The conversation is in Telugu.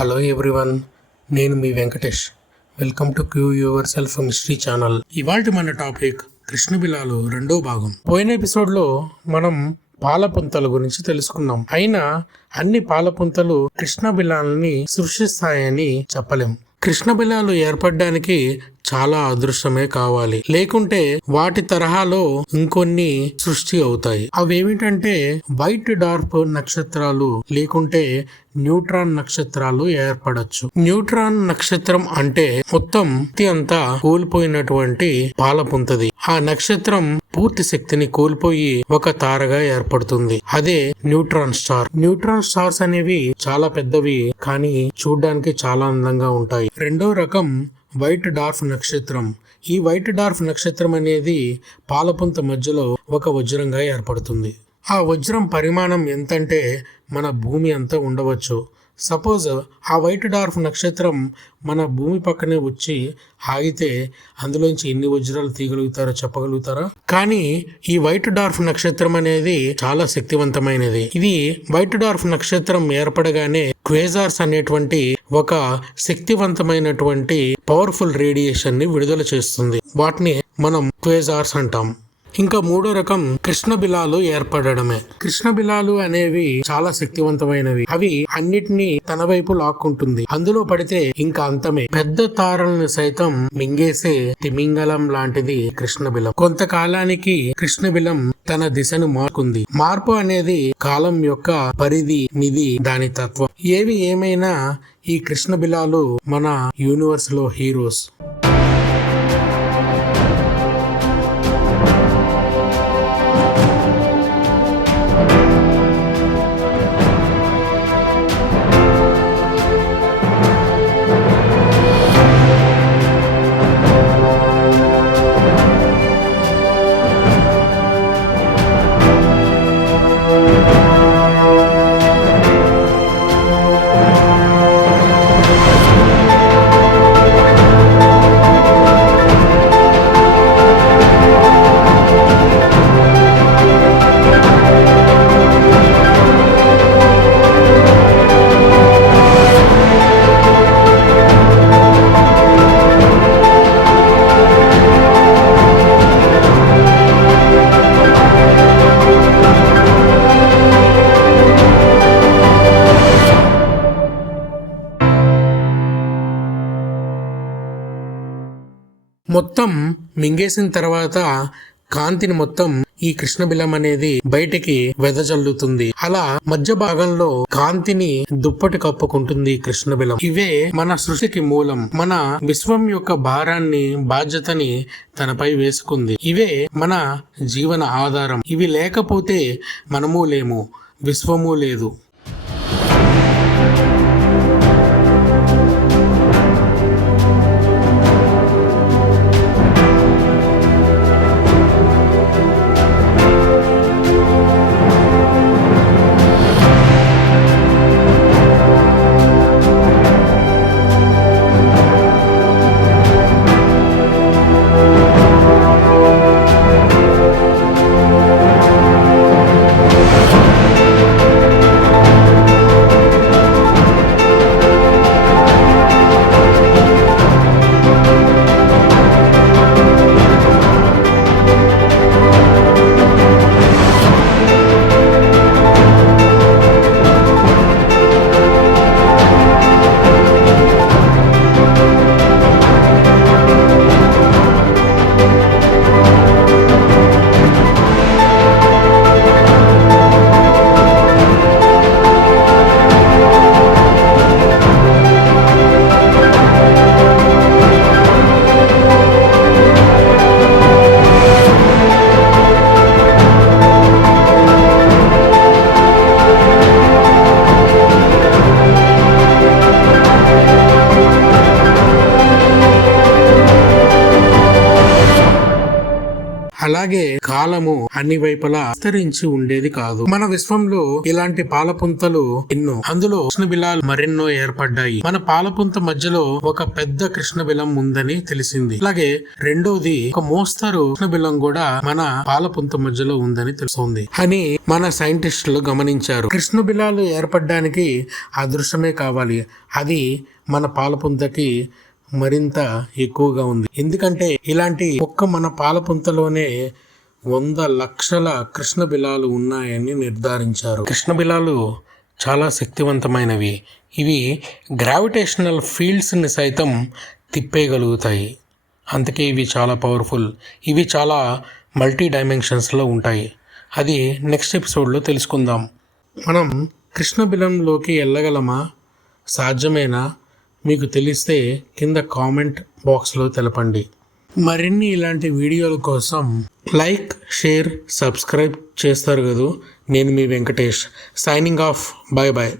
హలో ఎవ్రీవన్ నేను మీ Venkatesh. Welcome to Q your self mystery channel. ఇవాళ మన టాపిక్ కృష్ణ బిలాలు రెండో భాగం. పోయిన ఎపిసోడ్లో మనం పాలపుంతల గురించి తెలుసుకున్నాం. అయినా అన్ని పాలపుంతలు కృష్ణ బిలాలని సృష్టిస్తాయని చెప్పలేం. కృష్ణ బిలాలు ఏర్పడడానికి చాలా అదృష్టమే కావాలి. లేకుంటే వాటి తరహాలో ఇంకొన్ని సృష్టి అవుతాయి. అవేమిటంటే వైట్ డార్క్ నక్షత్రాలు లేకుంటే న్యూట్రాన్ నక్షత్రాలు ఏర్పడచ్చు. న్యూట్రాన్ నక్షత్రం అంటే మొత్తం అంతా కోల్పోయినటువంటి పాలపుంతది. ఆ నక్షత్రం పూర్తి శక్తిని కోల్పోయి ఒక తారగా ఏర్పడుతుంది. అదే న్యూట్రాన్ స్టార్. న్యూట్రాన్ స్టార్స్ అనేవి చాలా పెద్దవి కానీ చూడడానికి చాలా అందంగా ఉంటాయి. రెండో రకం వైట్ డార్ఫ్ నక్షత్రం. ఈ వైట్ డార్ఫ్ నక్షత్రం అనేది పాలపుంత మధ్యలో ఒక వజ్రంగా ఏర్పడుతుంది. ఆ వజ్రం పరిమాణం ఎంతంటే మన భూమి అంతా ఉండవచ్చు. సపోజ్ ఆ వైట్ డార్ఫ్ నక్షత్రం మన భూమి పక్కనే వచ్చి ఆగితే అందులోంచి ఎన్ని వజ్రాలు తీయగలుగుతారో చెప్పగలుగుతారా? కానీ ఈ వైట్ డార్ఫ్ నక్షత్రం అనేది చాలా శక్తివంతమైనది. ఇది వైట్ డార్ఫ్ నక్షత్రం ఏర్పడగానే క్వేజార్స్ అనేటువంటి ఒక శక్తివంతమైనటువంటి పవర్ఫుల్ రేడియేషన్ని విడుదల చేస్తుంది. వాటిని మనం క్వేజార్స్ అంటాం. ఇంకా మూడో రకం కృష్ణ బిలాలు ఏర్పడడమే. కృష్ణ బిలాలు అనేవి చాలా శక్తివంతమైనవి. అవి అన్నిటినీ తన వైపు లాక్కుంటుంది. అందులో పడితే ఇంకా అంతమే. పెద్ద తారలను సైతం మింగేసే తిమింగలం లాంటిది కృష్ణ బిలం. కొంతకాలానికి కృష్ణ బిలం తన దిశను మార్కుంది. మార్పు అనేది కాలం యొక్క పరిధి నిధి దాని తత్వం. ఏవి ఏమైనా ఈ కృష్ణ బిలాలు మన యూనివర్స్లో హీరోస్. మొత్తం మింగేసిన తర్వాత కాంతిని మొత్తం ఈ కృష్ణబిలం అనేది బయటికి వెదజల్లుతుంది. అలా మధ్య భాగంలో కాంతిని దుప్పటి కప్పుకుంటుంది కృష్ణబిలం. ఇవే మన సృష్టికి మూలం. మన విశ్వం యొక్క భారాన్ని బాధ్యతని తనపై వేసుకుంది. ఇవే మన జీవన ఆధారం. ఇవి లేకపోతే మనము లేము. విశ్వము లేదు. అలాగే కాలము అన్ని వైపులా విస్తరించి ఉండేది కాదు. మన విశ్వంలో ఇలాంటి పాలపుంతలు ఎన్నో. అందులో కృష్ణ బిలాలు మరెన్నో ఏర్పడ్డాయి. మన పాలపుంత మధ్యలో ఒక పెద్ద కృష్ణ బిలం ఉందని తెలిసింది. అలాగే రెండోది ఒక మోస్తరు కృష్ణ బిలం కూడా మన పాలపుంత మధ్యలో ఉందని తెలుస్తుంది. అని మన సైంటిస్టులు గమనించారు. కృష్ణ బిలాలు ఏర్పడడానికి అదృశ్యమే కావాలి. అది మన పాలపుంతకి మరింత ఎక్కువగా ఉంది. ఎందుకంటే ఇలాంటి ఒక్క మన పాలపుంతలోనే వంద లక్షల కృష్ణ బిలాలు ఉన్నాయని నిర్ధారించారు. కృష్ణ బిలాలు చాలా శక్తివంతమైనవి. ఇవి గ్రావిటేషనల్ ఫీల్డ్స్ని సైతం తిప్పేయగలుగుతాయి. అందుకే ఇవి చాలా పవర్ఫుల్ ఇవి చాలా మల్టీ డైమెన్షన్స్లో ఉంటాయి. అది నెక్స్ట్ ఎపిసోడ్లో తెలుసుకుందాం. మనం కృష్ణ బిలంలోకి వెళ్ళగలమా సాధ్యమేనా? మీకు తెలిస్తే కింద కామెంట్ బాక్స్లో తెలపండి. మరిన్ని ఇలాంటి వీడియోల కోసం లైక్ షేర్ సబ్స్క్రైబ్ చేస్తారు కదూ. నేను మీ Venkatesh. Signing off. Bye bye